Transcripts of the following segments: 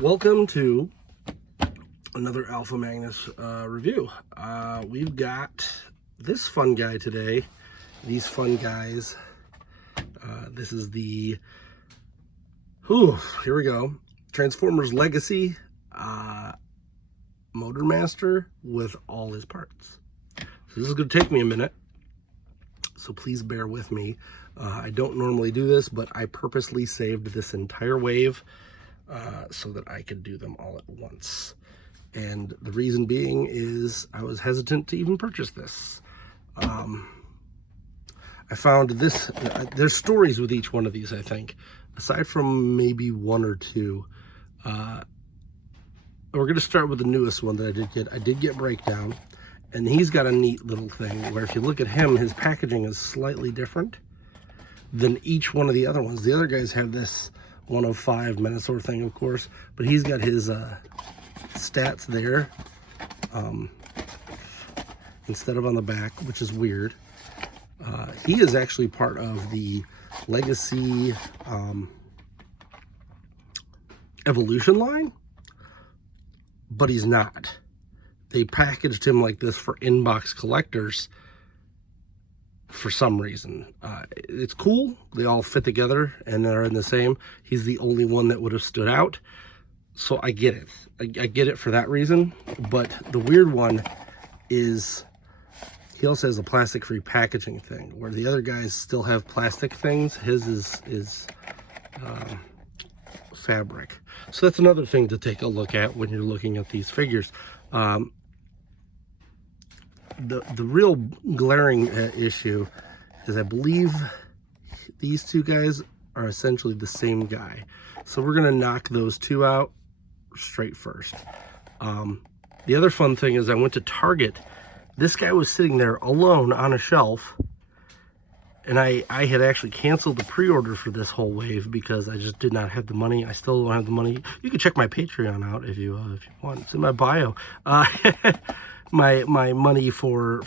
Welcome to another Alpha Magnus review. We've got this fun guy today. These fun guys. This is the, here we go. Transformers Legacy Motormaster with all his parts. So this is going to take me a minute, so please bear with me. I don't normally do this, but I purposely saved this entire wave so that I could do them all at once. And the reason being is I was hesitant to even purchase this. I found this, there's stories with each one of these, I think, aside from maybe one or two. We're going to start with the newest one that I did get. I did get Breakdown, and he's got a neat little thing where if you look at him, his packaging is slightly different than each one of the other ones. The other guys have this 105 Menasor thing, of course, but he's got his stats there instead of on the back, which is weird. He is actually part of the Legacy Evolution line, but he's not. They packaged him like this for inbox collectors for some reason. It's cool. They all fit together and they're in the same. He's the only one that would have stood out. So I get it. I get it for that reason. But the weird one is he also has a plastic-free packaging thing, where the other guys still have plastic things. His is fabric. So that's another thing to take a look at when you're looking at these figures. The real glaring issue is I believe these two guys are essentially the same guy. So we're going to knock those two out straight first. The other fun thing is I went to Target. This guy was sitting there alone on a shelf, and I had actually canceled the pre-order for this whole wave because I just did not have the money. I still don't have the money. You can check my Patreon out if you want. It's in my bio. My money for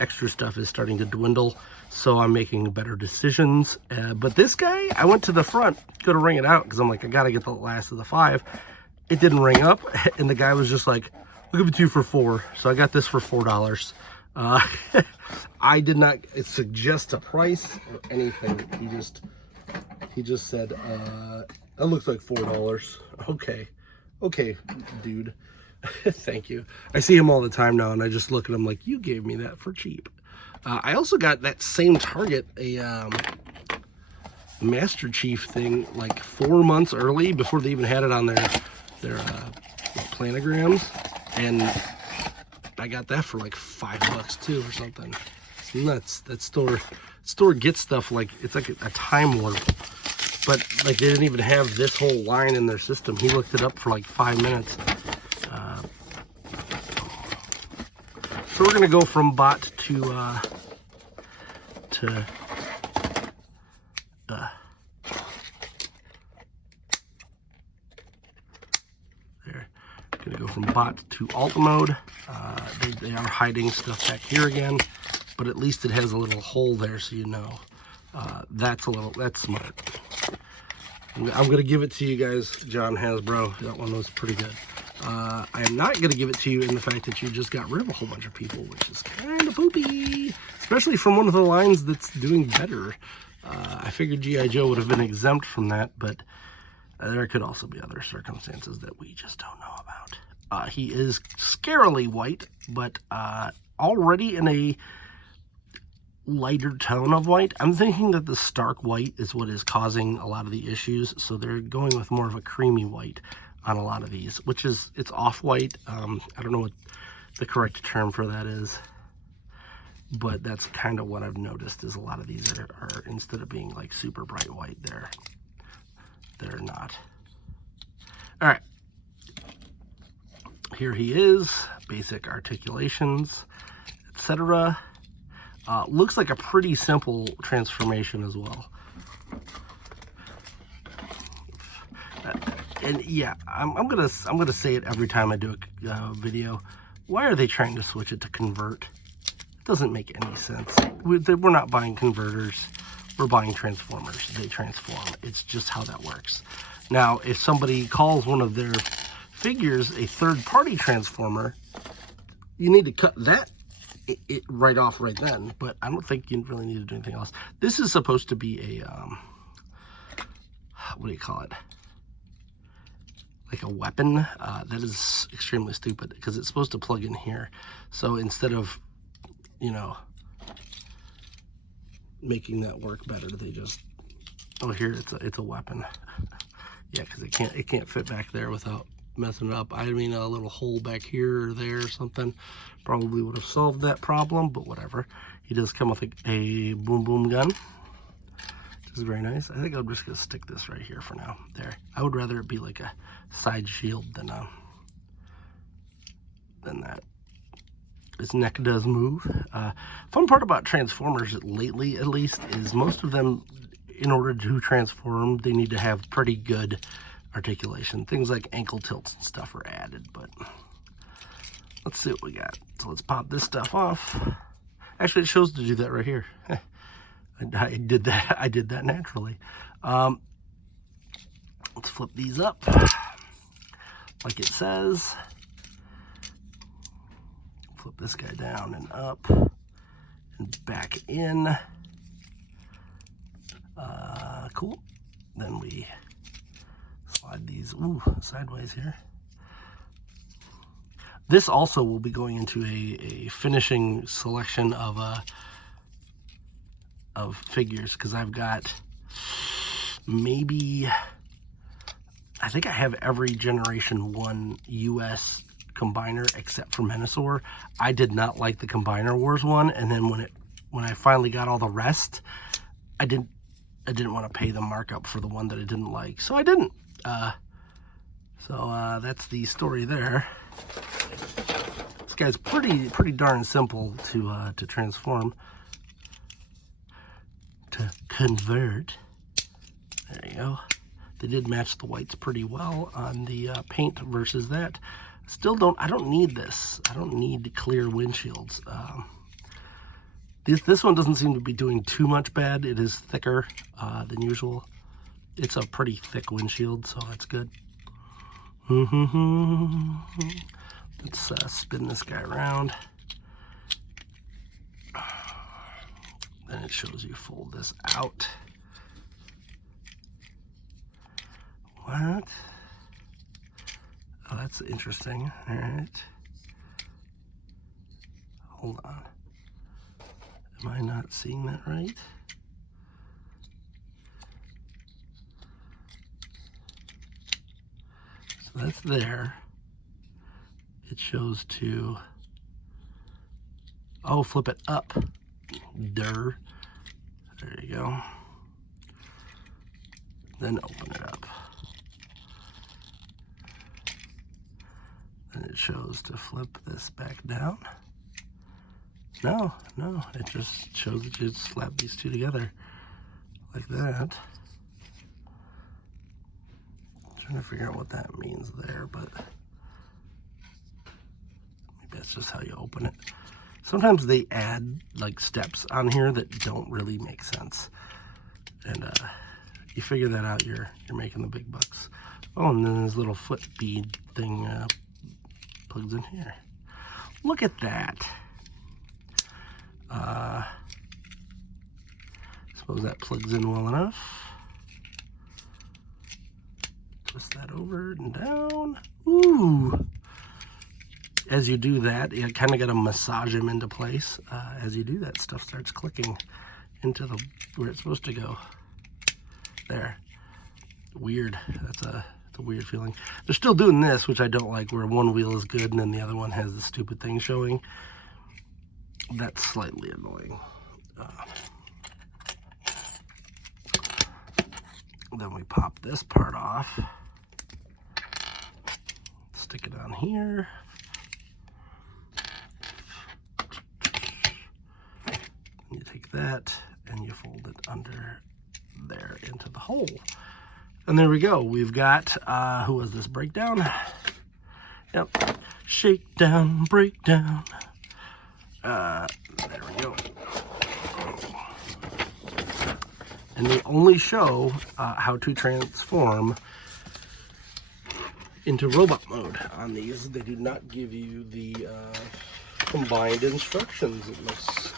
extra stuff is starting to dwindle, so I'm making better decisions. But this guy, I went to the front, go to ring it out, because I'm like, I gotta get the last of the 5. It didn't ring up, and the guy was just like, I'll give it to you for $4. So I got this for $4. I did not suggest a price or anything. He just said, that looks like $4. Okay, dude. Thank you. I see him all the time now, and I just look at him like, you gave me that for cheap. I also got that same Target, a Master Chief thing, like 4 months early, before they even had it on their planograms, and I got that for like $5 too or something. It's nuts. That store gets stuff like, it's like a time warp. But like they didn't even have this whole line in their system. He looked it up for like 5 minutes. So we're gonna go from bot to there. Gonna go from bot to alt mode. They are hiding stuff back here again, but at least it has a little hole there, so you know. That's smart. I'm gonna give it to you guys, John Hasbro. That one was pretty good. I am not going to give it to you in the fact that you just got rid of a whole bunch of people, which is kind of poopy, especially from one of the lines that's doing better. I figured G.I. Joe would have been exempt from that, but there could also be other circumstances that we just don't know about. He is scarily white, but already in a lighter tone of white. I'm thinking that the stark white is what is causing a lot of the issues, so they're going with more of a creamy white on a lot of these, which is, it's off-white. I don't know what the correct term for that is, but that's kind of what I've noticed, is a lot of these are instead of being like super bright white, they're not. All right, here he is, basic articulations, etc. Looks like a pretty simple transformation as well. And yeah, I'm gonna say it every time I do a video. Why are they trying to switch it to convert? It doesn't make any sense. We're not buying converters. We're buying transformers. They transform. It's just how that works. Now, if somebody calls one of their figures a third-party transformer, you need to cut that it right off right then, but I don't think you really need to do anything else. This is supposed to be a, what do you call it? Like a weapon. That is extremely stupid because it's supposed to plug in here. So instead of, you know, making that work better, they just, oh, here it's a weapon. Yeah, because it can't fit back there without messing it up. I mean, a little hole back here or there or something probably would have solved that problem, but whatever. He does come with a boom boom gun, which is very nice. I think I'm just gonna stick this right here for now. There. I would rather it be like a side shield than that. His neck does move. Fun part about Transformers, lately at least, is most of them, in order to transform, they need to have pretty good articulation. Things like ankle tilts and stuff are added, but let's see what we got. So let's pop this stuff off. Actually, it shows to do that right here. I did that naturally. Let's flip these up like it says. Flip this guy down and up and back in. Cool. Then we slide these sideways here. This also will be going into a finishing selection of figures, because I've got maybe, I think I have every Generation 1 US combiner except for Menasor. I did not like the Combiner Wars one, and then when I finally got all the rest, I didn't want to pay the markup for the one that I didn't like, so I didn't. So that's the story there. This guy's pretty darn simple to transform, to convert. There you go. They did match the whites pretty well on the paint versus that. Still I don't need this. I don't need clear windshields. This one doesn't seem to be doing too much bad. It is thicker than usual. It's a pretty thick windshield, so that's good. Let's spin this guy around. Then it shows you fold this out. What? Oh, that's interesting. All right. Hold on. Am I not seeing that right? So that's there. It shows to, oh, flip it up. There you go. Then open it up. Then it shows to flip this back down. No, it just shows that you slap these two together like that. I'm trying to figure out what that means there, but maybe that's just how you open it. Sometimes they add like steps on here that don't really make sense, and you figure that out, you're making the big bucks. Oh, and then this little foot bead thing plugs in here. Look at that. Suppose that plugs in well enough. Twist that over and down. Ooh! As you do that, you kind of got to massage them into place. As you do that, stuff starts clicking into where it's supposed to go. There. Weird. It's a weird feeling. They're still doing this, which I don't like, where one wheel is good and then the other one has the stupid thing showing. That's slightly annoying. Then we pop this part off. Stick it on here. You take that and you fold it under there into the hole. And there we go. We've got, who was this, Breakdown? Yep. Shakedown, breakdown. There we go. And they only show how to transform into robot mode on these. They do not give you the combined instructions, it looks.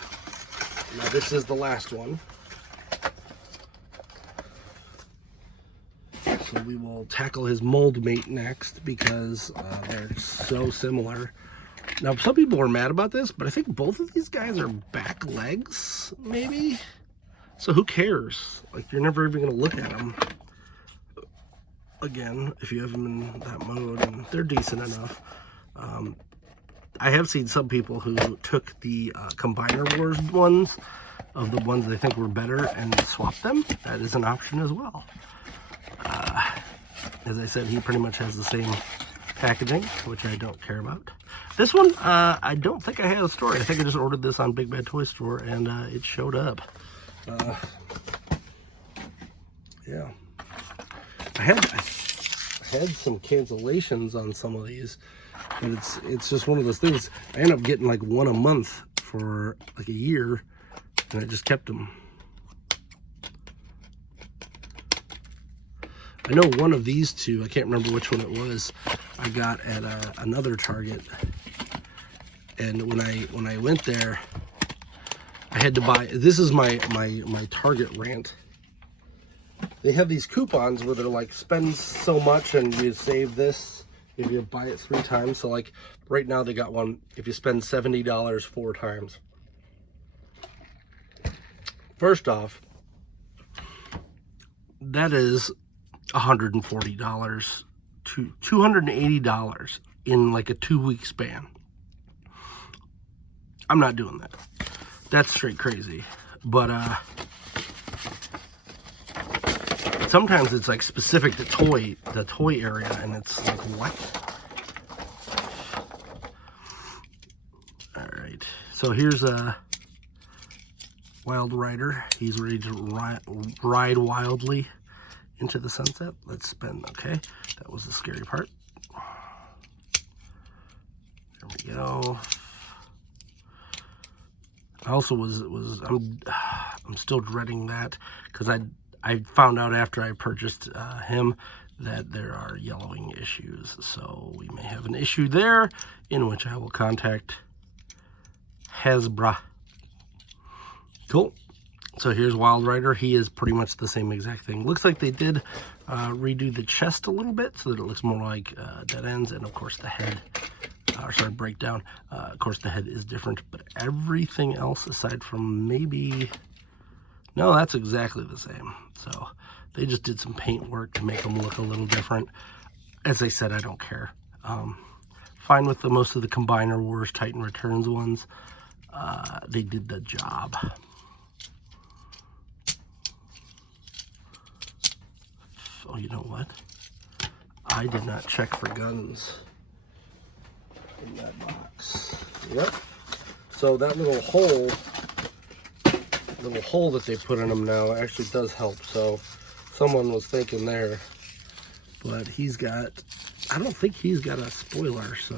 Now this is the last one. So we will tackle his mold mate next because they're so similar. Now some people are mad about this, but I think both of these guys are back legs, maybe? So who cares? Like, you're never even gonna look at them again if you have them in that mode, and they're decent enough. I have seen some people who took the Combiner Wars ones, of the ones they think were better, and swapped them. That is an option as well. As I said, he pretty much has the same packaging, which I don't care about. This one, I don't think I had a story. I think I just ordered this on Big Bad Toy Store, and it showed up. Yeah. I had some cancellations on some of these, but it's just one of those things. I end up getting like one a month for like a year, and I just kept them. I know one of these two, I can't remember which one it was, I got at another Target, and when I went there, I had to buy. This is my Target rant. They have these coupons where they're like, spend so much and you save this if you buy it 3 times. So like right now they got one, if you spend $70 4 times. First off, that is $140 to $280 in like a 2-week span. I'm not doing that. That's straight crazy. But sometimes it's like specific to the toy area, and it's like, what? All right, so here's a Wild Rider. He's ready to ride wildly into the sunset. Let's spin. Okay, that was the scary part. There we go. I also I'm still dreading that because I found out after I purchased him that there are yellowing issues, so we may have an issue there, in which I will contact Hasbro. Cool. So here's Wild Rider. He is pretty much the same exact thing. Looks like they did redo the chest a little bit so that it looks more like dead ends, and of course the head, breakdown. Of course the head is different, but everything else aside from maybe, no, that's exactly the same. So they just did some paint work to make them look a little different. As I said, I don't care. Fine with most of the Combiner Wars Titan Returns ones. They did the job. Oh, you know what? I did not check for guns in that box. Yep. So that little hole that they put in them now actually does help. So someone was thinking there, but he's got, I don't think he's got a spoiler, so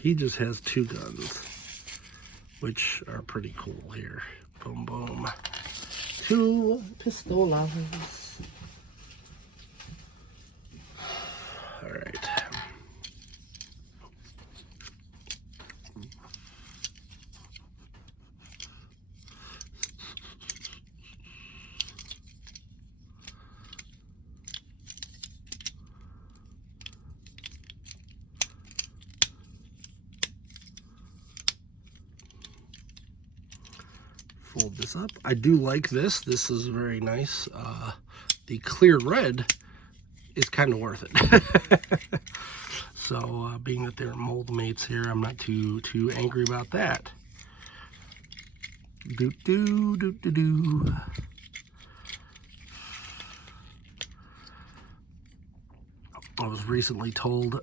he just has 2 guns, which are pretty cool here. Boom, boom. 2 pistolas. All right. Fold this up. I do like this. This is very nice. The clear red is kind of worth it. So being that they're mold mates here, I'm not too angry about that. Do do do do do. I was recently told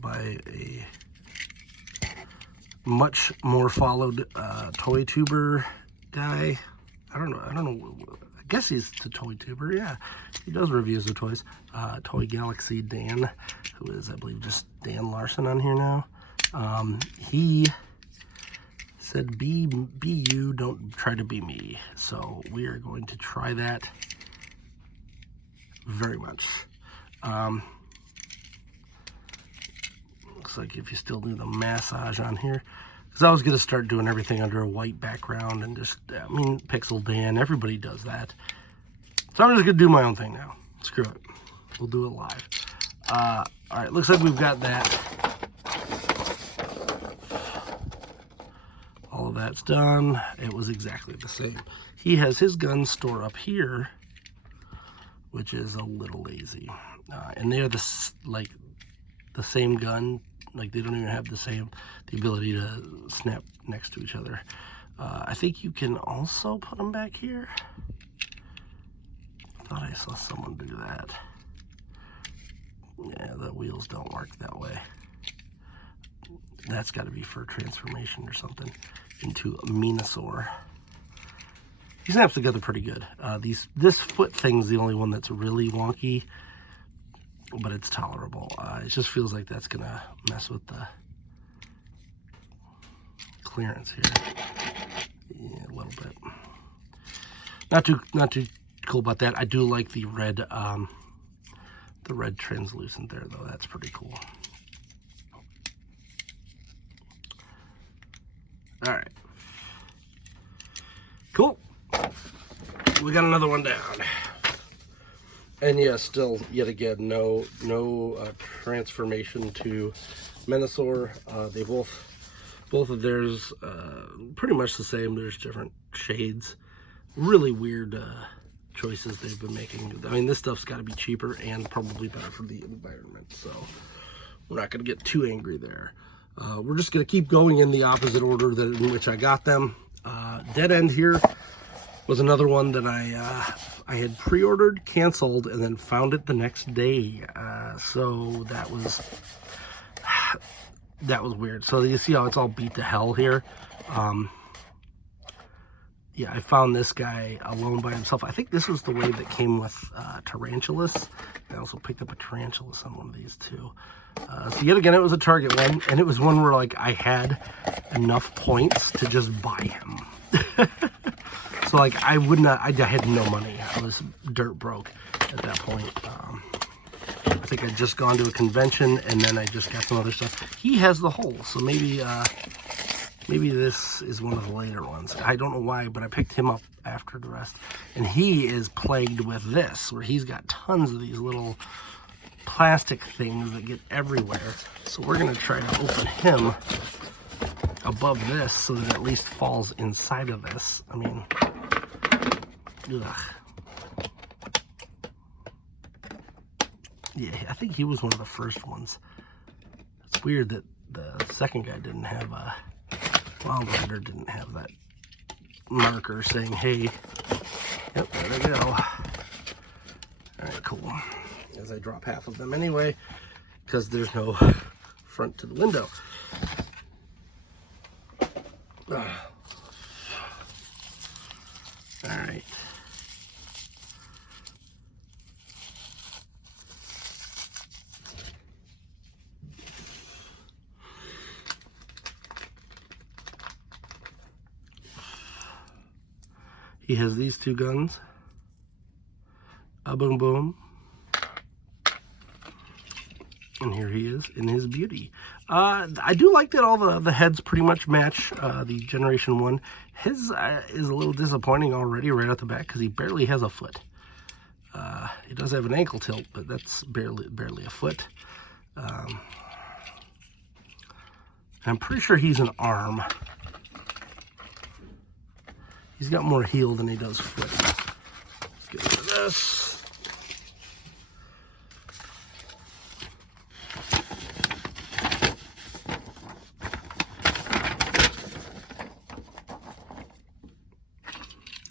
by a much more followed toy tuber guy. I don't know. I guess he's the toy tuber. Yeah, he does reviews of toys. Toy Galaxy Dan, who is, I believe, just Dan Larson on here now. He said, "Be you, don't try to be me." So we are going to try that very much. Looks like if you still do the massage on here, because I was going to start doing everything under a white background and just, I mean, Pixel Dan, everybody does that. So I'm just going to do my own thing now. Screw it. We'll do it live. All right, looks like we've got that. All of that's done. It was exactly the same. He has his gun store up here, which is a little lazy. And they're the same gun. Like, they don't even have the ability to snap next to each other. I think you can also put them back here. I thought I saw someone do that. Yeah, the wheels don't work that way. That's got to be for transformation or something into a Menasor. He snaps together pretty good. This foot thing's the only one that's really wonky, but it's tolerable. It just feels like that's gonna mess with the clearance here. Yeah, a little bit. Not too cool about that. I do like the red translucent there, though. That's pretty cool. All right, cool. We got another one down. And yeah, still, yet again, no transformation to Menasor. They both of theirs pretty much the same. There's different shades. Really weird choices they've been making. I mean, this stuff's got to be cheaper and probably better for the environment. So we're not going to get too angry there. We're just going to keep going in the opposite order in which I got them. Dead End here was another one that I had pre-ordered, canceled, and then found it the next day. So that was weird. So you see how it's all beat to hell here. Yeah, I found this guy alone by himself. I think this was the wave that came with Tarantulas. I also picked up a Tarantulas on one of these too. So yet again, it was a Target one, and it was one where like I had enough points to just buy him. So like I had no money. I was dirt broke at that point. I think I'd just gone to a convention, and then I just got some other stuff. He has the hole, so maybe this is one of the later ones. I don't know why, but I picked him up after the rest. And he is plagued with this, where he's got tons of these little plastic things that get everywhere. So we're going to try to open him above this so that it at least falls inside of this. I mean, ugh. Yeah, I think he was one of the first ones. It's weird that the second guy didn't have a... Wild Rider didn't have that marker saying, hey. Yep, there they go. All right, cool. As I drop half of them anyway, because there's no front to the window. All right. He has these two guns. A boom boom. And here he is in his beauty. I do like that all the heads pretty much match the Generation 1. His is a little disappointing already right out the back because he barely has a foot. He does have an ankle tilt, but that's barely a foot. I'm pretty sure he's an arm. He's got more heel than he does foot. Let's get rid of this.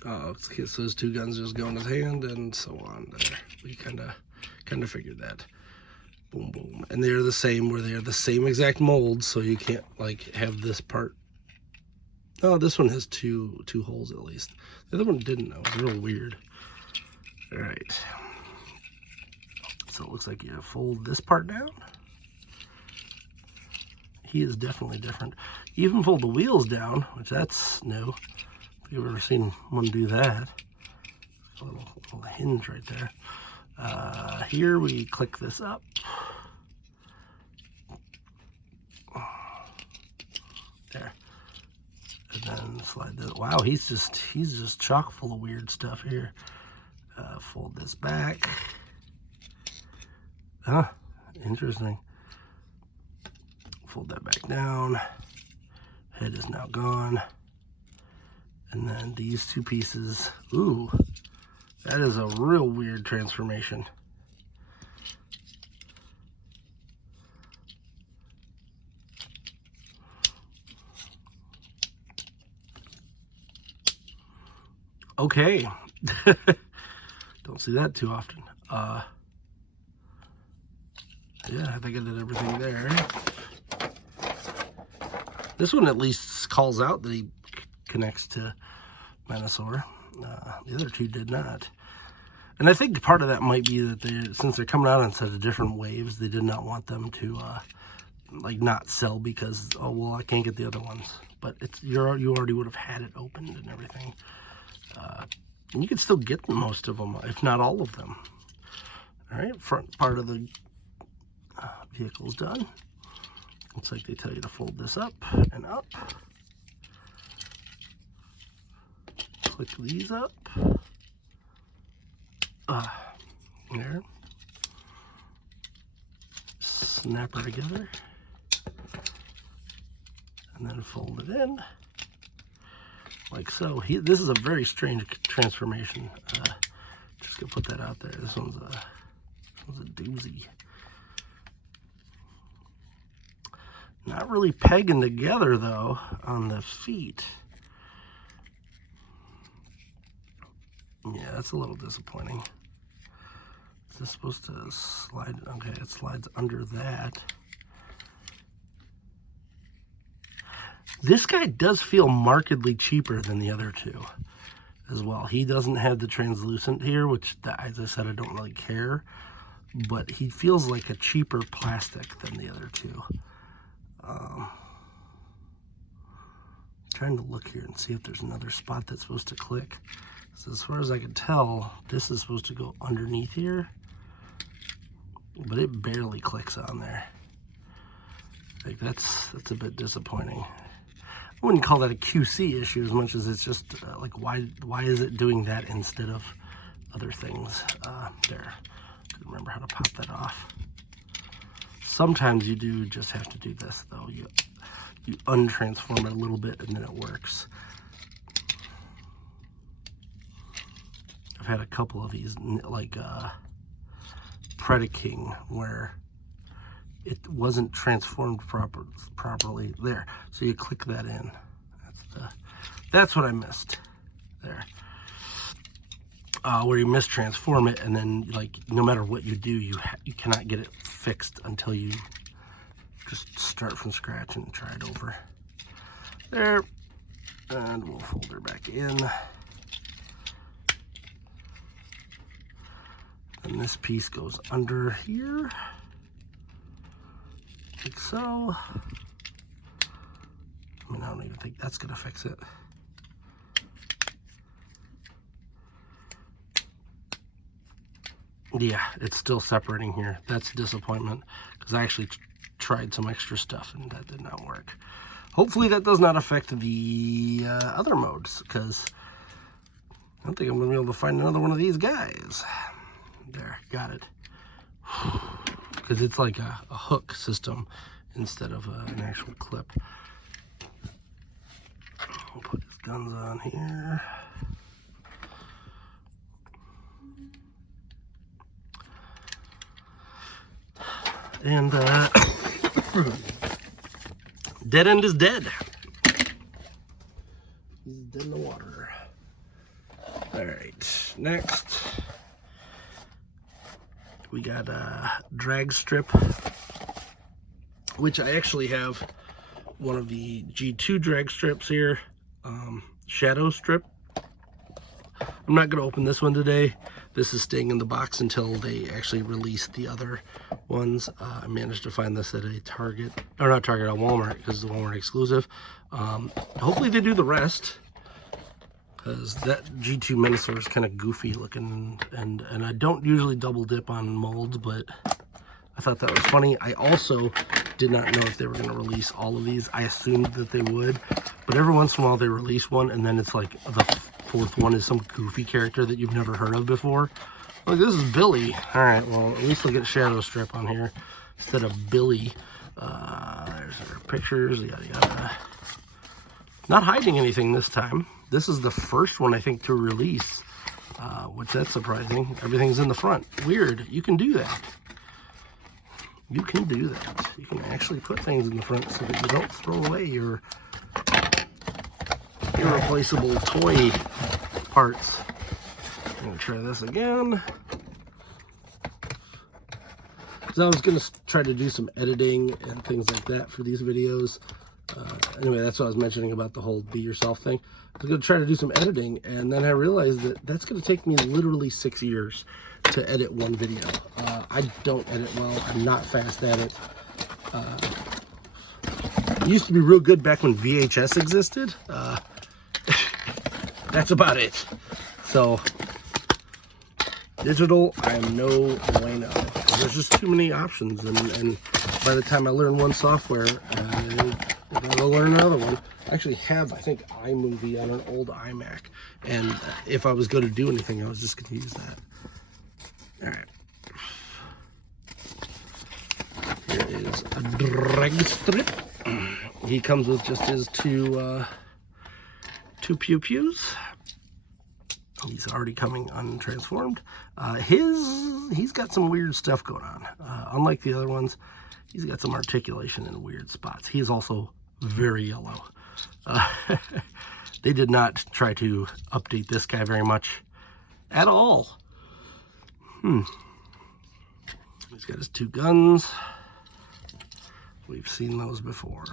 Okay, so his two guns just go in his hand and so on. There, we kind of figured that. Boom, boom, and they're the same. Where they are the same exact mold, so you can't like have this part. Oh, this one has two holes at least. The other one didn't, though. It's real weird. All right. So it looks like you fold this part down. He is definitely different. You even fold the wheels down, which that's new. If you've ever seen one do that. A little hinge right there. Here we click this up. There. And then slide this. Wow, he's just chock full of weird stuff here. Fold this back. Huh, interesting. Fold that back down. Head is now gone. And then these two pieces. Ooh, that is a real weird transformation. Okay. Don't see that too often. Yeah, I think I did everything there. This one at least calls out that he connects to Menasor. The other two did not. And I think part of that might be that since they're coming out on such different waves, they did not want them to like not sell because, oh well, I can't get the other ones. But you already would have had it opened and everything. And you can still get most of them, if not all of them. All right, front part of the vehicle's done. Looks like they tell you to fold this up and up. Click these up. There. Snap her together. And then fold it in. Like so. This is a very strange transformation. Just gonna put that out there. This one's a doozy. Not really pegging together though on the feet. Yeah, that's a little disappointing. Is this supposed to slide? Okay, it slides under that. This guy does feel markedly cheaper than the other two as well. He doesn't have the translucent here, which, as I said, I don't really care. But he feels like a cheaper plastic than the other two. Trying to look here and see if there's another spot that's supposed to click. So as far as I can tell, this is supposed to go underneath here. But it barely clicks on there. Like that's a bit disappointing. I wouldn't call that a QC issue as much as it's just like why is it doing that instead of other things? There, couldn't remember how to pop that off. Sometimes you do just have to do this though. You untransform it a little bit and then it works. I've had a couple of these like Prediking where it wasn't transformed properly there. So you click that in. That's what I missed there. Where you mistransform it, and then like no matter what you do, you cannot get it fixed until you just start from scratch and try it over. There, and we'll fold her back in. And this piece goes under here. Like so. I mean, I don't even think that's gonna fix it. Yeah, it's still separating here. That's a disappointment because I actually tried some extra stuff and that did not work. Hopefully that does not affect the other modes because I don't think I'm gonna be able to find another one of these guys. There, got it. Because it's like a hook system instead of an actual clip. I'll put his guns on here. And dead end is dead. He's dead in the water. All right, next. We got a drag strip, which I actually have one of the G2 drag strips here, shadow strip. I'm not going to open this one today. This is staying in the box until they actually release the other ones. I managed to find this at a Target, or not Target, a Walmart, because it's a Walmart exclusive. Hopefully they do the rest, because that G2 Menasor is kind of goofy looking, and I don't usually double dip on molds, but I thought that was funny. I also did not know if they were going to release all of these. I assumed that they would, but every once in a while they release one, and then it's like the fourth one is some goofy character that you've never heard of before. Like, this is Billy. All right, well, at least we'll get Shadow Strip on here instead of Billy. There's our pictures, yada yada. Not hiding anything this time. This is the first one, I think, to release, which that's surprising. Everything's in the front. Weird. You can do that. You can do that. You can actually put things in the front so that you don't throw away your irreplaceable toy parts. I'm going to try this again. So I was going to try to do some editing and things like that for these videos. Anyway, that's what I was mentioning about the whole be yourself thing. I was going to try to do some editing, and then I realized that that's going to take me literally 6 years to edit one video. I don't edit well. I'm not fast at it. It used to be real good back when VHS existed. That's about it. So, digital, I am no way now. There's just too many options, and by the time I learn one software, I gotta learn another one. I actually have, I think, iMovie on an old iMac, and if I was going to do anything, I was just going to use that. All right. Here is a drag strip. He comes with just his two pew-pews. He's already coming untransformed. He's got some weird stuff going on. Unlike the other ones, he's got some articulation in weird spots. He is also very yellow. They did not try to update this guy very much at all. He's got his two guns. We've seen those before.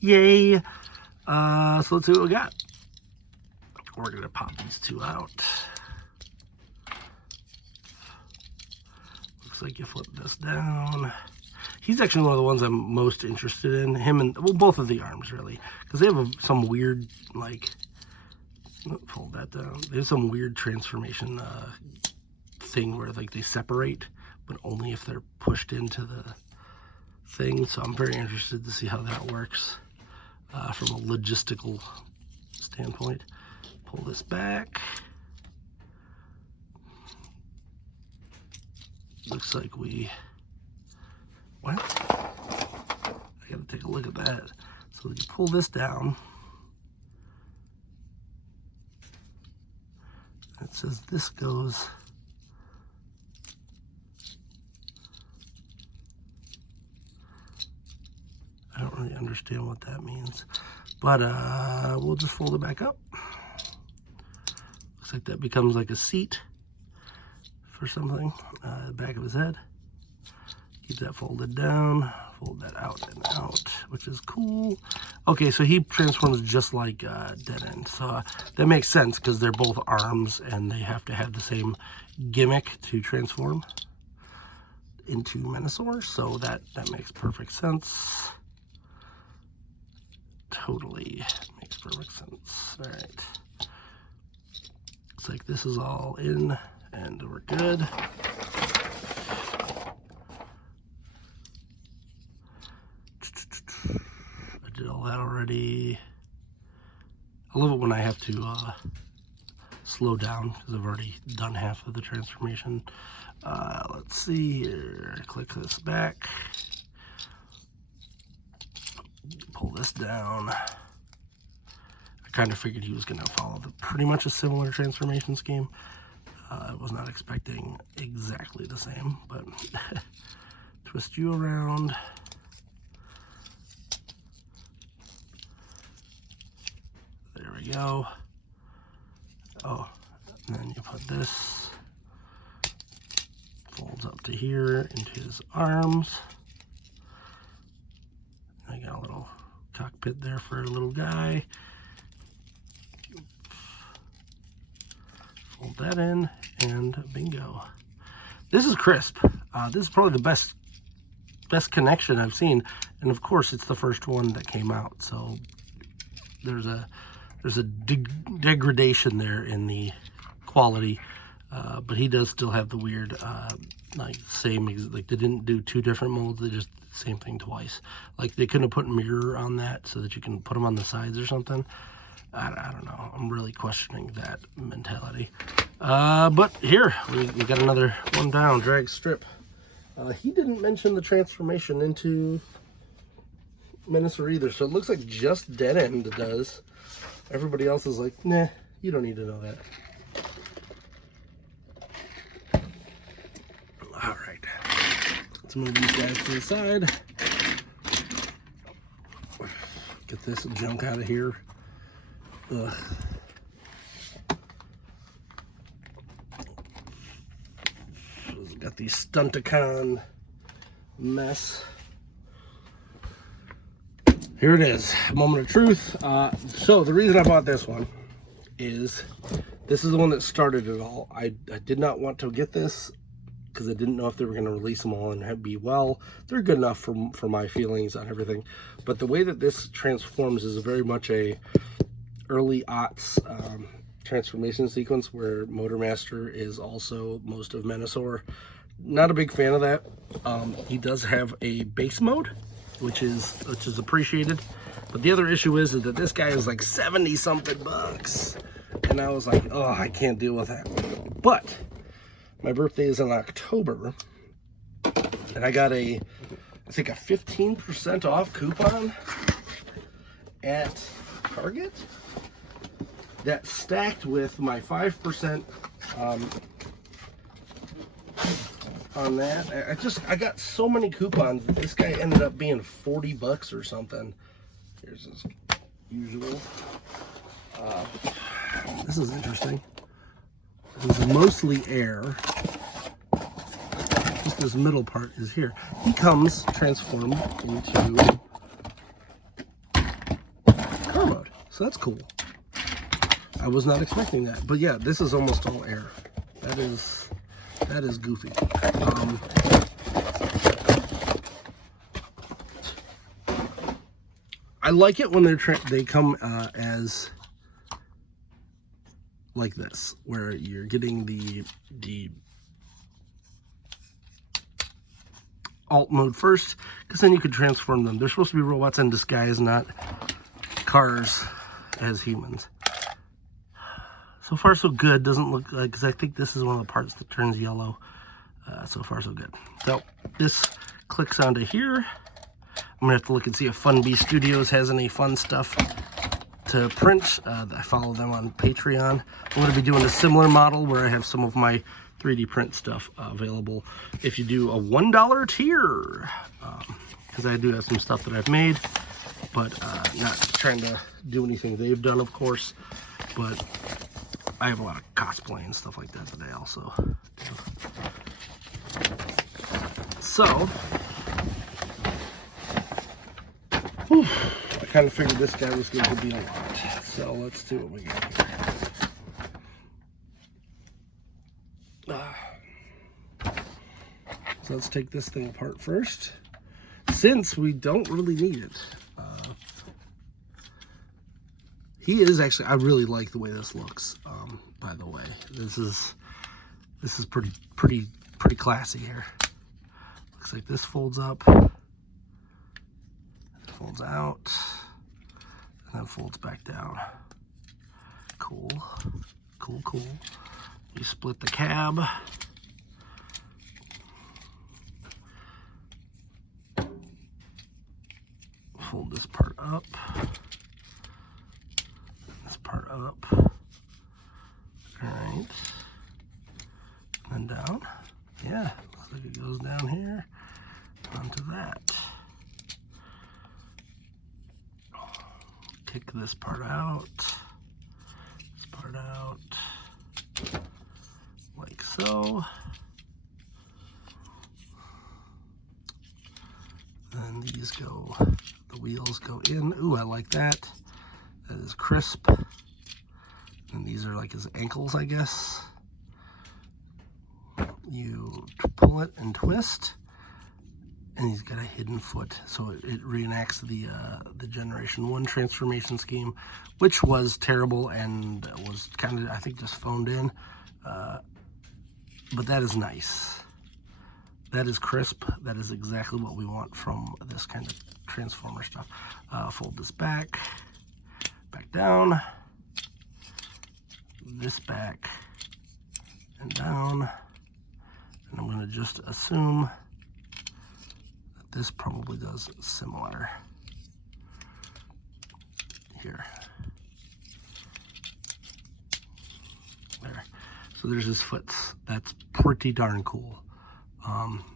Yay! So let's see what we got. We're gonna pop these two out. Looks like you flip this down. He's actually one of the ones I'm most interested in. Him and, well, both of the arms really, because they have some weird, like, fold that down. There's some weird transformation thing where like they separate, but only if they're pushed into the thing. So I'm very interested to see how that works from a logistical standpoint. Pull this back. Looks like we, what? I gotta take a look at that. So you pull this down. It says this goes, I don't really understand what that means, but we'll just fold it back up. Looks like that becomes like a seat for something, the back of his head. Keep that folded down, fold that out and out, which is cool. Okay, so he transforms just like Dead End. So that makes sense because they're both arms and they have to have the same gimmick to transform into Menasor. So that makes perfect sense. Totally makes perfect sense. All right. Looks like this is all in and we're good. I did all that already. I love it when I have to slow down because I've already done half of the transformation. Let's see here. Click this back. Pull this down. I kind of figured he was going to follow pretty much a similar transformation scheme. I was not expecting exactly the same, but twist you around. There we go. Oh, and then you put this, folds up to here into his arms. I got a little cockpit there for a little guy. Fold that in, and bingo. This is crisp. This is probably the best connection I've seen, And of course, it's the first one that came out, so there's a degradation there in the quality. But he does still have the weird, like they didn't do two different molds, they just did the same thing twice. Like they couldn't have put a mirror on that so that you can put them on the sides or something. I don't know. I'm really questioning that mentality. But here, we got another one down, drag strip. He didn't mention the transformation into Menasor either, so it looks like just Dead End does. Everybody else is like, nah, you don't need to know that. All right, let's move these guys to the side. Get this junk out of here. Ugh. Got the Stunticon mess. Here it is, moment of truth. So the reason I bought this one is this is the one that started it all. I did not want to get this because I didn't know if they were going to release them all and be well. They're good enough for my feelings on everything. But the way that this transforms is very much a early aughts transformation sequence where Motormaster is also most of Menasor. Not a big fan of that. He does have a base mode, which is appreciated. But the other issue is that this guy is like 70 something bucks. And I was like, oh, I can't deal with that. But my birthday is in October. And I got I think a 15% off coupon at Target that stacked with my 5% on that. I got so many coupons that this guy ended up being 40 bucks or something. Here's his usual. This is interesting. This is mostly air. Just this middle part is here. He comes transformed into car mode, so that's cool. I was not expecting that, but yeah, this is almost all air. That is goofy. I like it when they come as like this, where you're getting the alt mode first, because then you could transform them. They're supposed to be robots in disguise, not cars as humans. So far, so good. Doesn't look like, because I think this is one of the parts that turns yellow. So far, so good. So this clicks onto here. I'm gonna have to look and see if Fun Bee Studios has any fun stuff to print. I follow them on Patreon. I'm gonna be doing a similar model where I have some of my 3D print stuff available if you do a $1 tier. Because I do have some stuff that I've made, but not trying to do anything they've done, of course. But I have a lot of cosplay and stuff like that I also do. So, I kind of figured this guy was going to be a lot. So let's see what we got here. So let's take this thing apart first, since we don't really need it. He is actually, I really like the way this looks, by the way. This is pretty classy here. Looks like this folds up, folds out, and then folds back down. Cool. You split the cab. Fold this part up. Part up. Alright. And down. Yeah, looks like it goes down here onto that. Kick this part out. This part out. Like so. Then these go, the wheels go in. Ooh, I like that. That is crisp. And these are like his ankles, I guess. You pull it and twist. and he's got a hidden foot, so it reenacts the Generation 1 transformation scheme, which was terrible and was kind of, I think, just phoned in. But that is nice. That is crisp. That is exactly what we want from this kind of Transformer stuff. Fold this back down, this back and down, and I'm going to just assume that this probably does similar here. There. So there's his foots. That's pretty darn cool.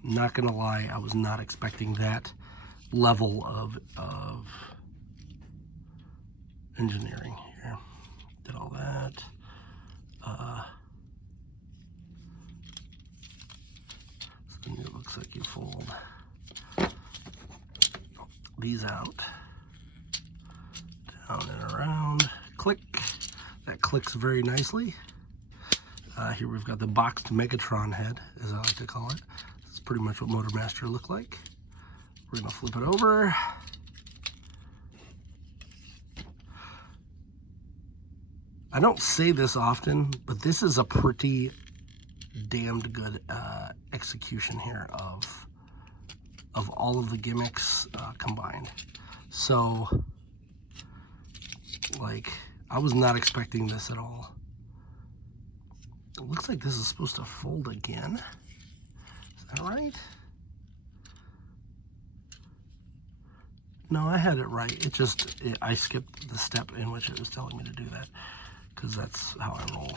Not gonna lie, I was not expecting that level of engineering here. Did all that. So then it looks like you fold these out, down and around, click. That clicks very nicely. Here we've got the boxed Megatron head, as I like to call it. It's pretty much what Motormaster looked like. We're gonna flip it over. I don't say this often, but this is a pretty damned good execution here of all of the gimmicks combined. So, like, I was not expecting this at all. It looks like this is supposed to fold again. Is that right? No, I had it right. I skipped the step in which it was telling me to do that, because that's how I roll.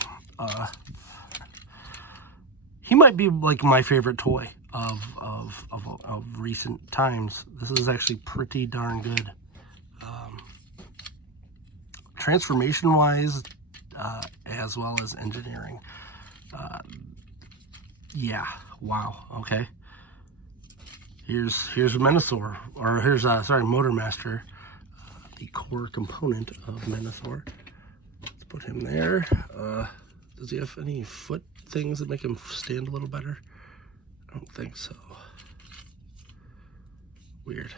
He might be like my favorite toy of recent times. This is actually pretty darn good. Transformation-wise, as well as engineering. Yeah, wow, okay. Here's Menasor, or here's, sorry, Motormaster, the core component of Menasor. Let's put him there. Does he have any foot things that make him stand a little better? I don't think so. Weird.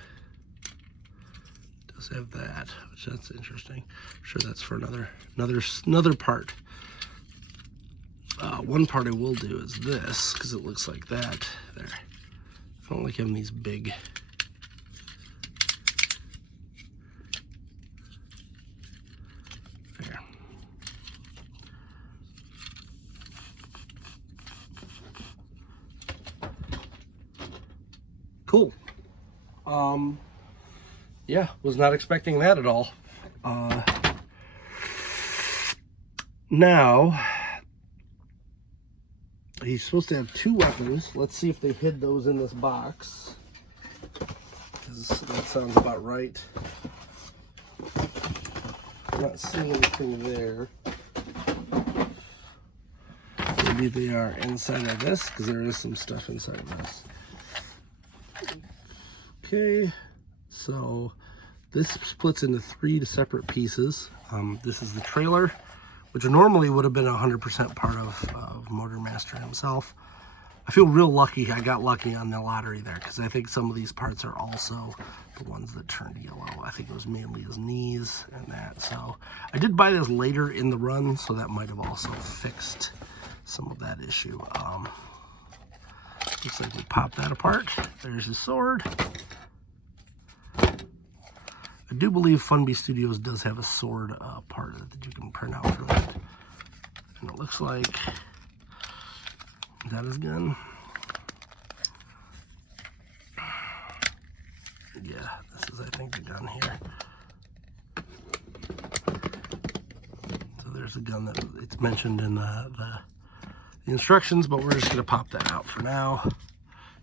Does have that, which that's interesting. I'm sure that's for another part. One part I will do is this, because it looks like that. There. I don't like having these big. There. Cool. Yeah, was not expecting that at all. Now, he's supposed to have two weapons. Let's see if they hid those in this box, because that sounds about right. I'm not seeing anything there. Maybe they are inside of this, because there is some stuff inside of this. Okay, so this splits into 3 separate pieces. This is the trailer, which normally would have been 100% part of Motormaster himself. I feel real lucky. I got lucky on the lottery there, because I think some of these parts are also the ones that turned yellow. I think it was mainly his knees and that. So I did buy this later in the run, so that might have also fixed some of that issue. Looks like we pop that apart. There's his sword. I do believe Funby Studios does have a sword part that you can print out for that. And it looks like that is gun. Yeah, this is, I think, the gun here. So there's a gun that it's mentioned in the instructions, but we're just going to pop that out for now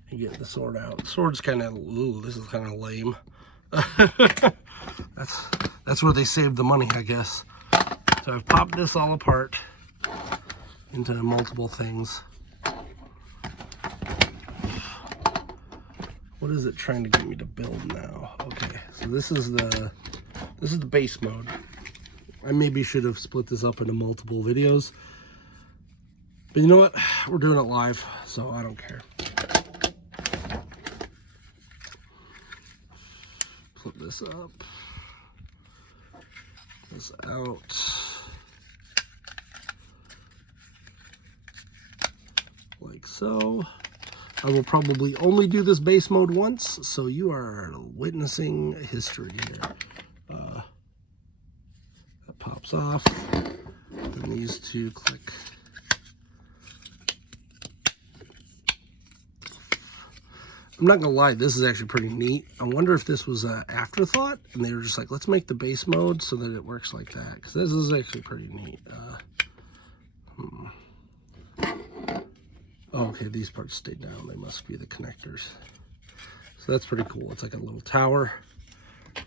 and get the sword out. The sword's kind of, ooh, this is kind of lame. That's where they saved the money, I guess. So I've popped this all apart into multiple things. What is it trying to get me to build now? Okay, so this is the base mode. I maybe should have split this up into multiple videos, but you know what? We're doing it live, so I don't care. flip this up, this out, like so. I will probably only do this base mode once, so you are witnessing history here. That pops off, and these two click. I'm not gonna lie, this is actually pretty neat. I wonder if this was an afterthought, and they were just like, let's make the base mode so that it works like that, because this is actually pretty neat. Oh, okay, these parts stay down. They must be the connectors. So that's pretty cool. It's like a little tower.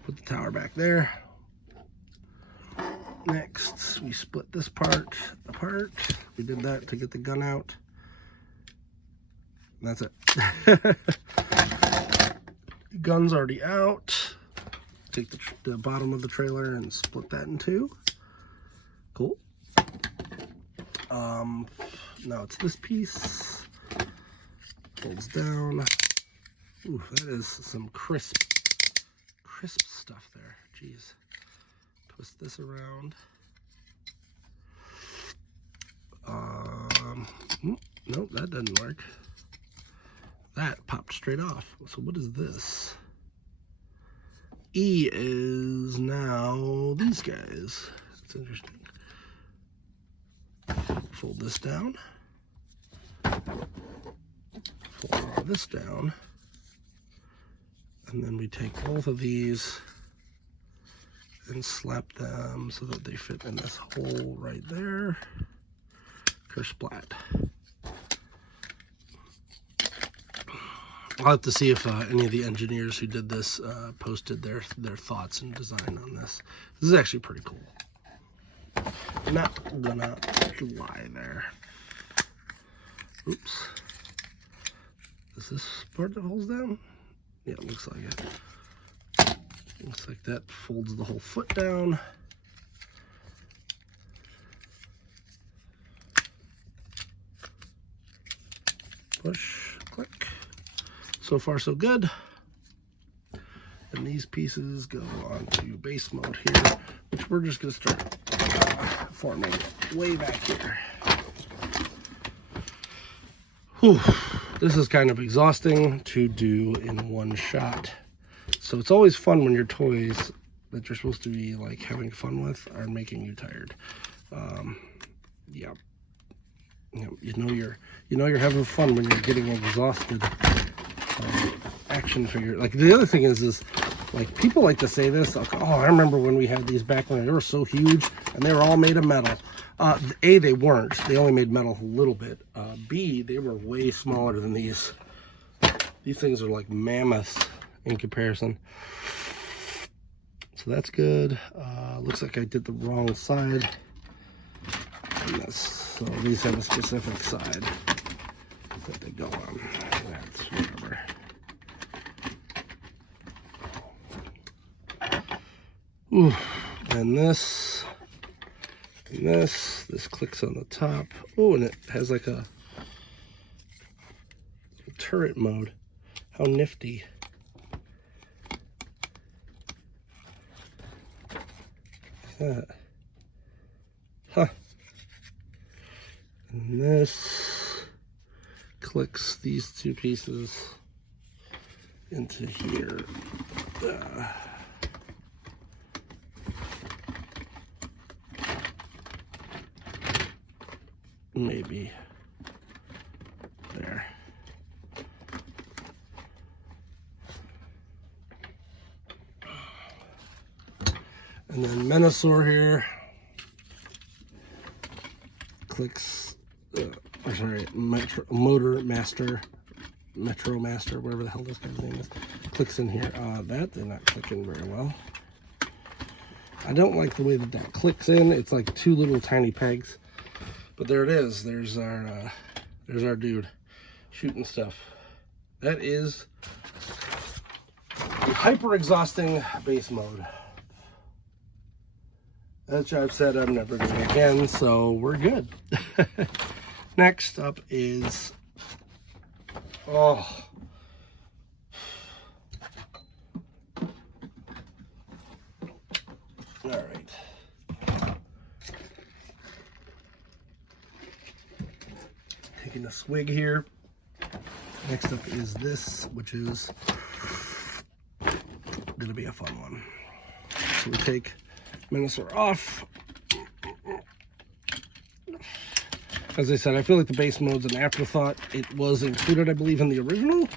Put the tower back there. Next, we split this part apart. We did that to get the gun out. And that's it. Gun's already out. Take the bottom of the trailer and split that in two. Cool. Now it's this piece. Folds down. Ooh, that is some crisp stuff there. Jeez. Twist this around. Nope, that doesn't work. That popped straight off. So what is this? E is now these guys. That's interesting. Fold this down. Fold this down. And then we take both of these and slap them so that they fit in this hole right there. Kersplat. I'll have to see if any of the engineers who did this posted their thoughts and design on this. This is actually pretty cool. I'm not gonna lie there. Oops. Is this part that holds down? Yeah, it looks like it. Looks like that folds the whole foot down. Push, click. So far, so good. And these pieces go onto base mode here, which we're just gonna start forming way back here. Whew. This is kind of exhausting to do in one shot. So it's always fun when your toys that you're supposed to be like having fun with are making you tired. Yeah. You know you're having fun when you're getting exhausted. Action figure. Like the other thing is like people like to say this. Like, oh, I remember when we had these back when they were so huge and they were all made of metal. A, they weren't. They only made metal a little bit. B, they were way smaller than these. These things are like mammoths in comparison. So that's good. Looks like I did the wrong side. So these have a specific side that they go on. That's whatever. Ooh, and this clicks on the top. Oh, and it has like a turret mode. How nifty. That. Huh. And this clicks these two pieces into here. Maybe there. And then Menasor here clicks, Motormaster, whatever the hell this guy's name is, clicks in here. That they're not clicking very well. I don't like the way that clicks in. It's like two little tiny pegs. But there it is. There's our dude shooting stuff. That is hyper exhausting base mode. As I've said, I'm never doing it again, so we're good. Next up is All right. Taking a swig here. Next up is this, which is going to be a fun one. So we take Menasor off. As I said, I feel like the base mode's an afterthought. It was included, I believe, in the original.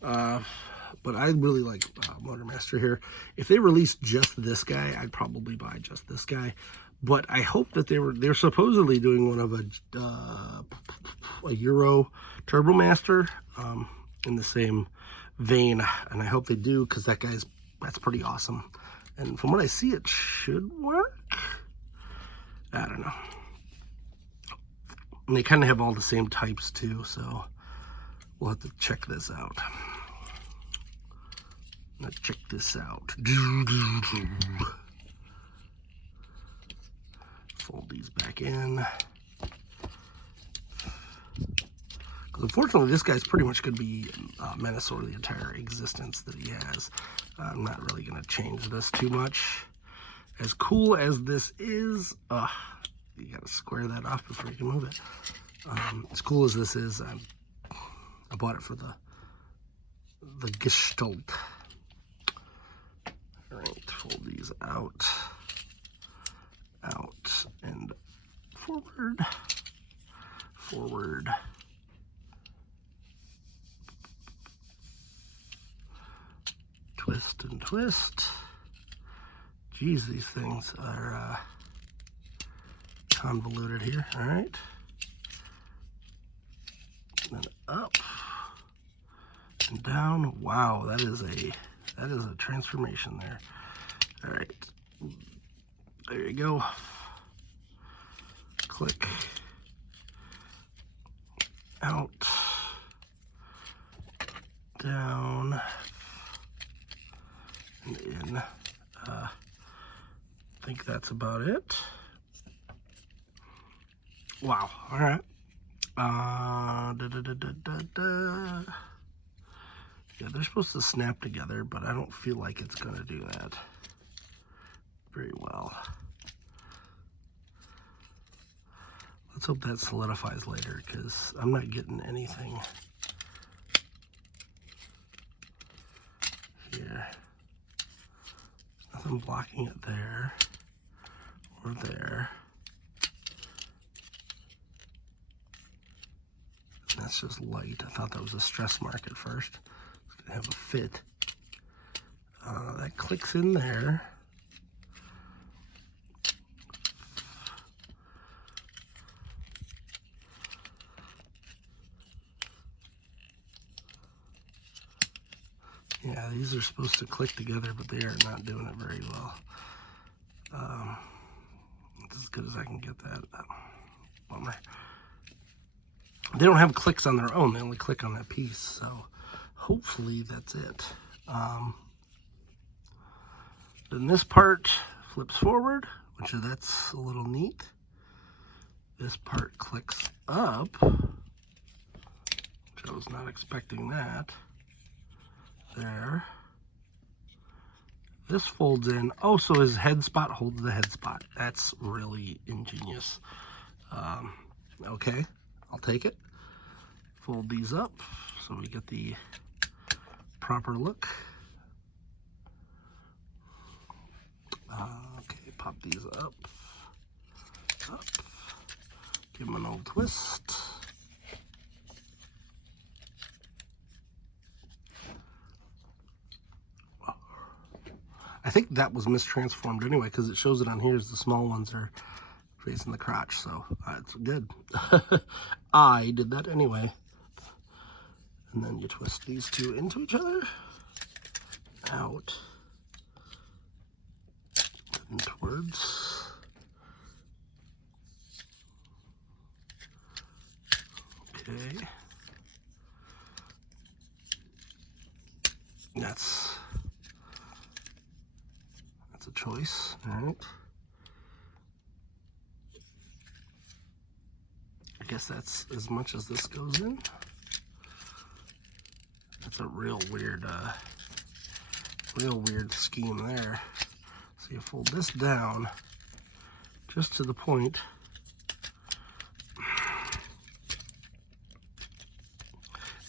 But I really like Motormaster here. If they released just this guy, I'd probably buy just this guy. But I hope that they're supposedly doing one of a Euro Turbomaster in the same vein, and I hope they do, because that's pretty awesome. And from what I see, it should work. I don't know. And they kind of have all the same types too, so we'll have to check this out. Let's check this out. Fold these back in. Because unfortunately, this guy's pretty much going to be Menasor the entire existence that he has. I'm not really going to change this too much. As cool as this is, you got to square that off before you can move it. As cool as this is, I bought it for the Gestalt. All right, fold these out, and forward, forward. Twist and twist. Geez, these things are convoluted here. All right. And then up and down. Wow, that is a transformation there. All right. There you go. Click. Out. Down. And in. I think that's about it. Wow. All right. Yeah, they're supposed to snap together, but I don't feel like it's going to do that very well. Let's hope that solidifies later, because I'm not getting anything here. Nothing blocking it there or there. That's just light. I thought that was a stress mark at first. It's gonna have a fit. That clicks in there. Yeah, these are supposed to click together, but they are not doing it very well. It's as good as I can get that. Bummer. They don't have clicks on their own. They only click on that piece. So hopefully that's it. Then this part flips forward, that's a little neat. This part clicks up, which I was not expecting that. There. This folds in. Oh, so his head spot holds the head spot. That's really ingenious. Okay, I'll take it. Fold these up so we get the proper look. Okay, pop these up. Give them an old twist. I think that was mistransformed anyway, because it shows it on here as the small ones are facing the crotch, so it's good. I did that anyway. And then you twist these two into each other, out, and towards. Okay. That's a choice, all right. I guess that's as much as this goes in. That's a real weird scheme there. So you fold this down just to the point.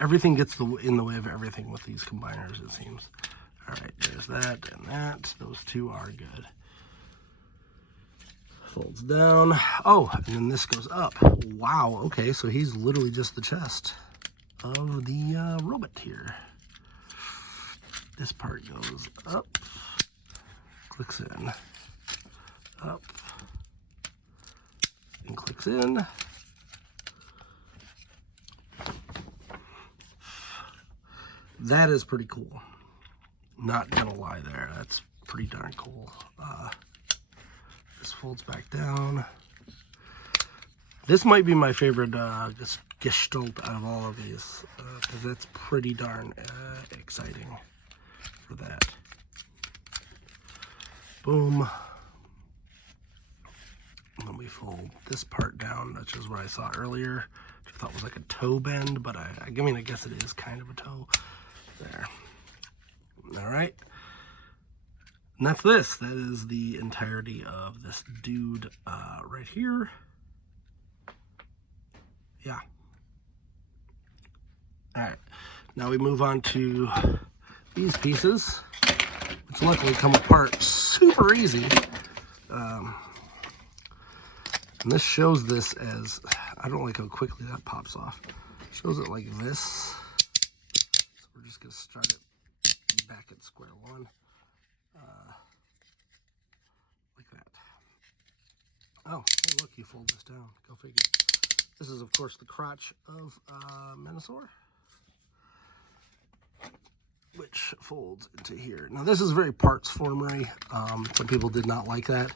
Everything gets in the way of everything with these combiners, it seems. All right, there's that and that. Those two are good. Folds down. Oh, and then this goes up. Wow, okay, so he's literally just the chest of the robot here. This part goes up, clicks in, up, and clicks in. That is pretty cool. Not gonna lie there, that's pretty darn cool. This folds back down. This might be my favorite gestalt out of all of these, because that's pretty darn exciting for that. Boom. And then we fold this part down, which is what I saw earlier, which I thought was like a toe bend, but I mean, I guess it is kind of a toe. There. All right. And that's this. That is the entirety of this dude right here. Yeah. All right. Now we move on to these pieces, which luckily come apart super easy. And this shows this as, I don't like how quickly that pops off. Shows it like this. So we're just going to start it back at square one. Like that. Oh, hey, look, you fold this down. Go figure. This is, of course, the crotch of Menasor, which folds into here. Now, this is very parts formery. Some people did not like that.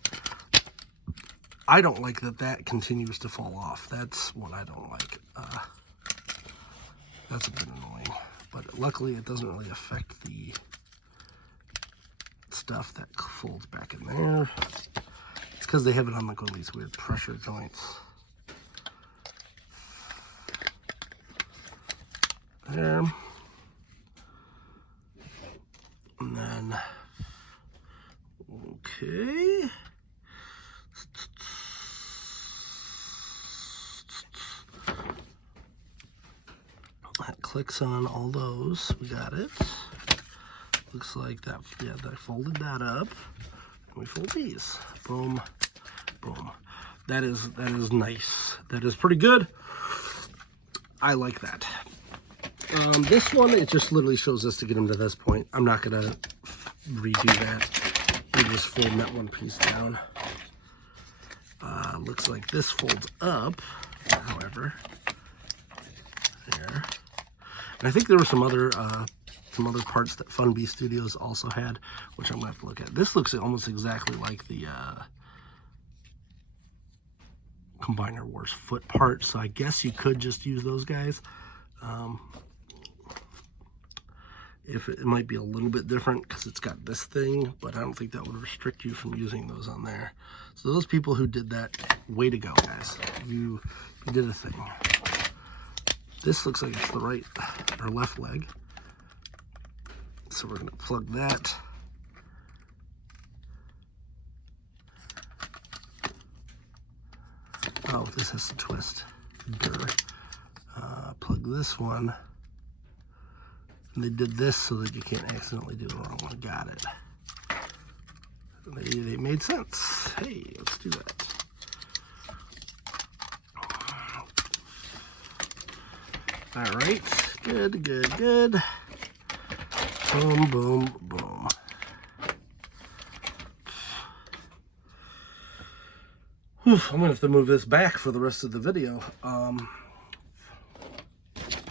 I don't like that that continues to fall off. That's what I don't like. That's a bit annoying. But luckily, it doesn't really affect the stuff that folds back in there. It's because they have it on like one of these weird pressure joints. There. And then, okay. That clicks on all those. We got it. Looks like that, yeah, that folded that up. And we fold these. Boom, boom. That is nice. That is pretty good. I like that. This one, it just literally shows us to get him to this point. I'm not gonna redo that. We just fold that one piece down. Looks like this folds up, however. There. And I think there were some other parts that Fun Bee Studios also had, which I'm gonna have to look at. This looks almost exactly like the Combiner Wars foot part, so I guess you could just use those guys. If it might be a little bit different because it's got this thing, but I don't think that would restrict you from using those on there. So those people who did that, way to go, guys. You did a thing. This looks like it's the right or left leg. So we're gonna plug that. Oh, this has to twist. Plug this one. And they did this so that you can't accidentally do the wrong one. Got it. They made sense. Hey, let's do that. All right, good, good, good. Boom, boom, boom. Whew, I'm gonna have to move this back for the rest of the video.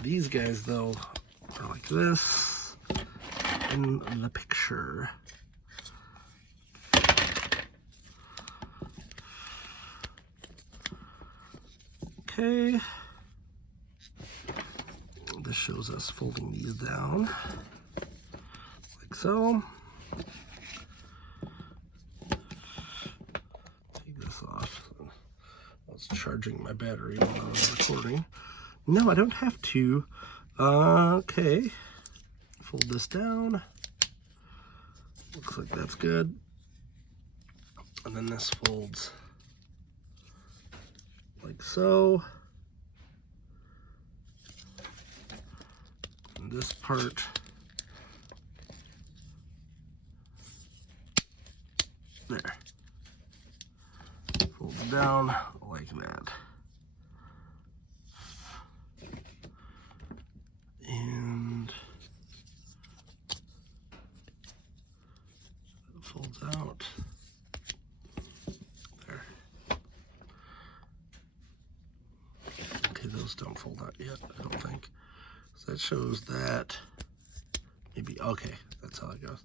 These guys, though, are like this in the picture. Okay. This shows us folding these down like so. Take this off. I was charging my battery while I was recording. No, I don't have to. Okay. Fold this down. Looks like that's good. And then this folds like so. And this part there folds down like that. And it folds out there. Okay, those don't fold out yet, I don't think. So that shows that maybe, okay, that's how it goes.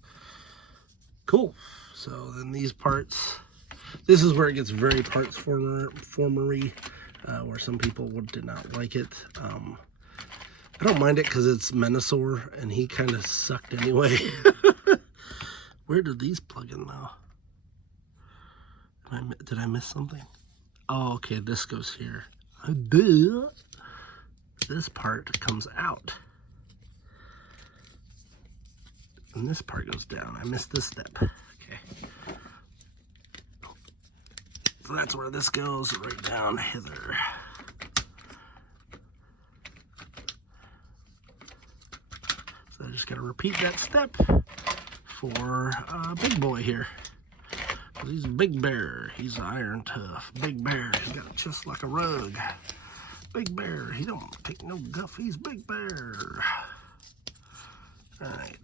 Cool. So then these parts, this is where it gets very parts formery, where some people did not like it. I don't mind it because it's Menasor, and he kind of sucked anyway. Where did these plug in though? Did I miss something? Oh, okay, this goes here. This part comes out. And this part goes down. I missed this step. Okay. So that's where this goes, right down hither. So I just got to repeat that step for Big Boy here. He's a big bear. He's iron tough. Big bear. He's got a chest like a rug. Big bear. He don't take no guff. He's Big Bear. All right.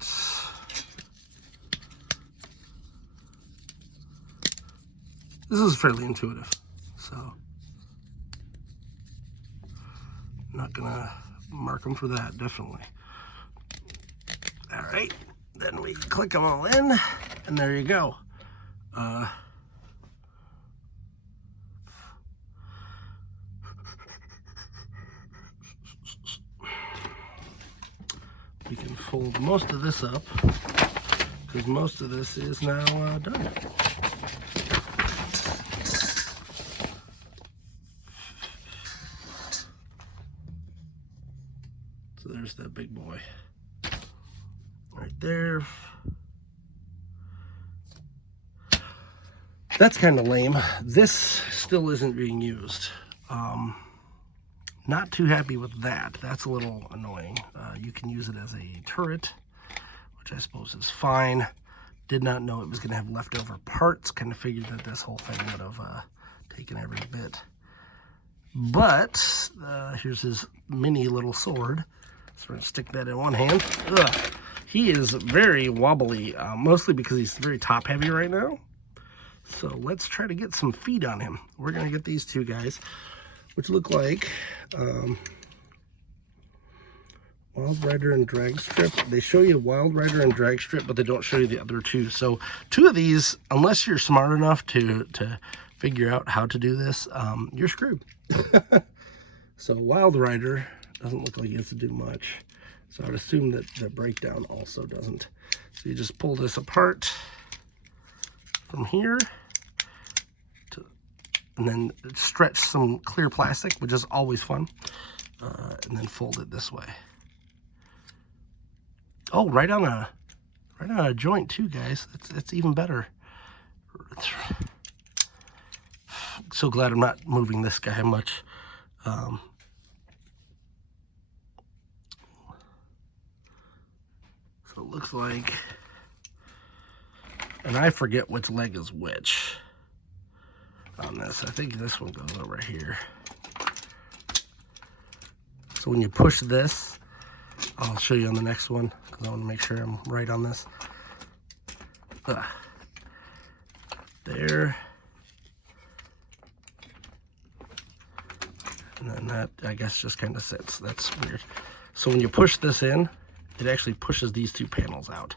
This is fairly intuitive, so I'm not gonna mark them for that, definitely. All right, then we click them all in, and there you go. We can fold most of this up, because most of this is now done. So there's that big boy right there. That's kind of lame. This still isn't being used. Not too happy with that. That's a little annoying. You can use it as a turret, which I suppose is fine. Did not know it was going to have leftover parts. Kind of figured that this whole thing would have taken every bit. But here's his mini little sword. So we're going to stick that in one hand. Ugh. He is very wobbly, mostly because he's very top heavy right now. So let's try to get some feet on him. We're going to get these two guys, which look like Wild Rider and Drag Strip. They show you Wild Rider and Drag Strip, but they don't show you the other two. So two of these, unless you're smart enough to figure out how to do this, you're screwed. So Wild Rider doesn't look like he has to do much. So I'd assume that the breakdown also doesn't. So you just pull this apart from here, and then stretch some clear plastic, which is always fun, and then fold it this way. Oh, right on a joint too, guys. It's even better. So glad I'm not moving this guy much. So it looks like, and I forget which leg is which on this. I think this one goes over here. So when you push this, I'll show you on the next one, because I want to make sure I'm right on this. There. And then that, I guess, just kind of sits. That's weird. So when you push this in, it actually pushes these two panels out.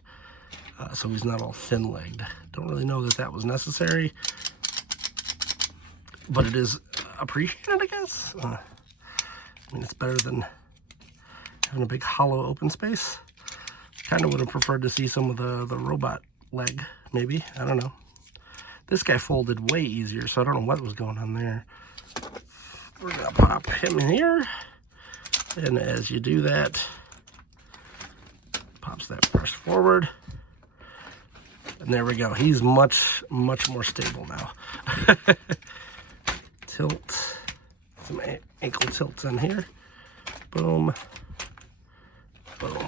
So he's not all thin-legged. Don't really know that was necessary, but it is appreciated, I guess. I mean, it's better than having a big hollow open space. Kind of would have preferred to see some of the robot leg, maybe. I don't know. This guy folded way easier, so I don't know what was going on there. We're gonna pop him in here, and as you do that, pops that brush forward. And there we go. He's much more stable now. Tilt. Some ankle tilts in here. Boom. Boom.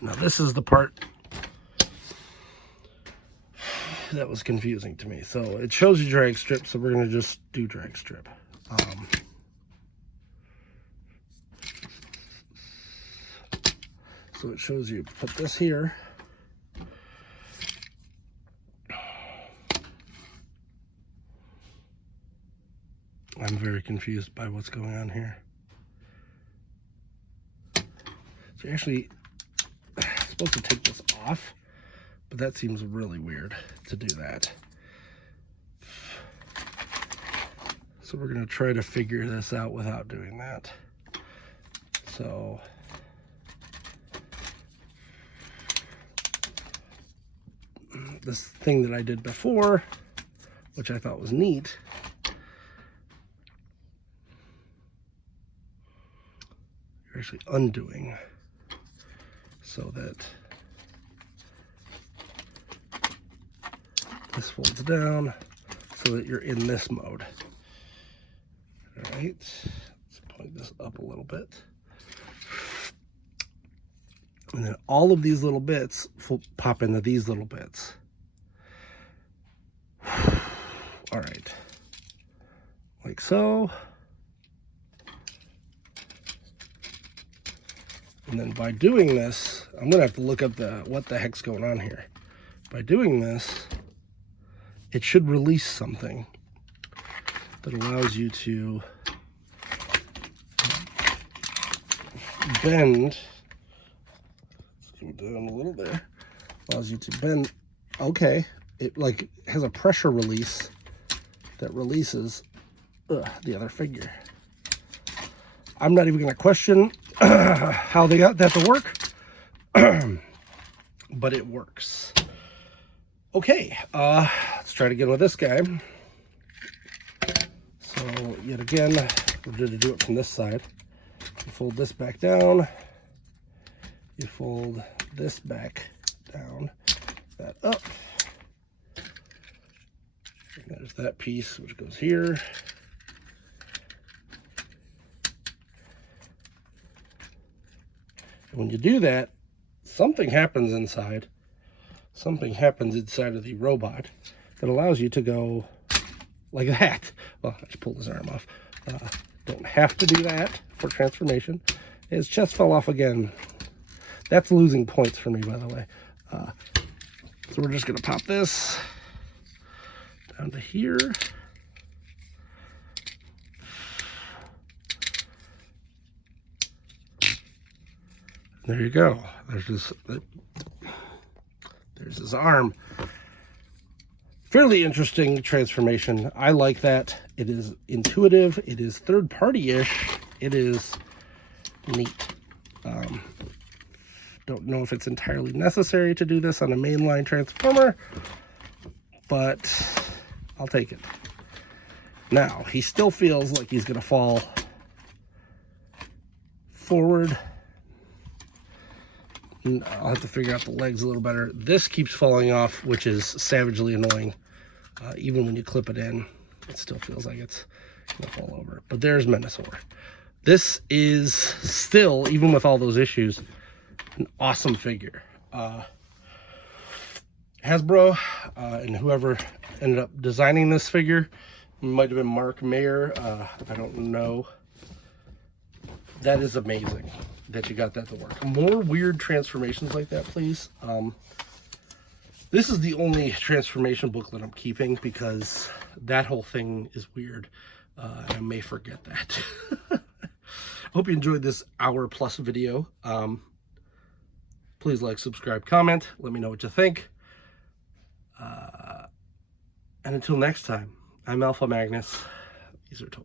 Now this is the part that was confusing to me. So it shows you drag strip, so we're going to just do drag strip. So it shows you put this here. I'm very confused by what's going on here. So you're actually supposed to take this off, but that seems really weird to do that. So we're going to try to figure this out without doing that. So this thing that I did before, which I thought was neat, you're actually undoing so that this folds down so that you're in this mode. All right, let's point this up a little bit. And then all of these little bits pop into these little bits. All right, like so. And then by doing this, I'm gonna have to look up what the heck's going on here. By doing this, it should release something that allows you to bend. Let's go down a little there. Allows you to bend. Okay, it like has a pressure release that releases the other figure. I'm not even going to question how they got that to work, but it works. Okay, let's try it again with this guy. So yet again, we're going to do it from this side. You fold this back down. You fold this back down, that up. And there's that piece which goes here. And when you do that, something happens inside. Something happens inside of the robot that allows you to go like that. Well, I just pulled his arm off. Don't have to do that for transformation. His chest fell off again. That's losing points for me, by the way. So we're just going to pop this down to here. There you go. There's his arm. Fairly interesting transformation. I like that. It is intuitive. It is third-party-ish. It is neat. Don't know if it's entirely necessary to do this on a mainline transformer, but I'll take it. Now, he still feels like he's going to fall forward. I'll have to figure out the legs a little better. This keeps falling off, which is savagely annoying. Even when you clip it in, it still feels like it's going to fall over. But there's Menasor. This is still, even with all those issues, an awesome figure. Hasbro and whoever ended up designing this figure, might have been Mark Mayer, I don't know. That is amazing that you got that to work. More weird transformations like that, please. This is the only transformation booklet I'm keeping because that whole thing is weird. I may forget that. Hope you enjoyed this hour-plus video. Please like, subscribe, comment. Let me know what you think. And until next time, I'm Alpha Magnus. These are toys.